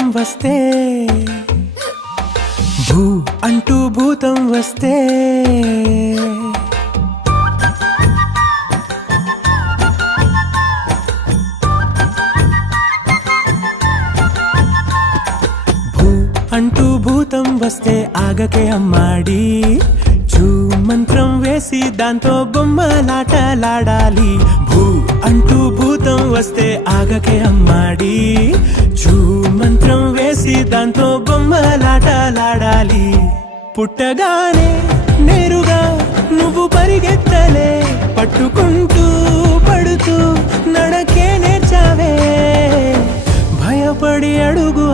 భూతం వస్తే భూ అంటూ భూతం వస్తే భూ అంటూ భూతం వస్తే ఆగకే అమ్మాడి చూ మంత్రం వేసి దాంతో బొమ్మలాటలాడాలి భూ అంటూ భూతం వస్తే ఆగకే అమ్మాడి చూ మంత్రం వేసి దాంతో బొమ్మలాటలాడాలి పుట్టగానే నేరుగా నువ్వు పరిగెత్తలే పట్టుకుంటూ పడుతూ నడకే నేర్చావే భయపడి అడుగు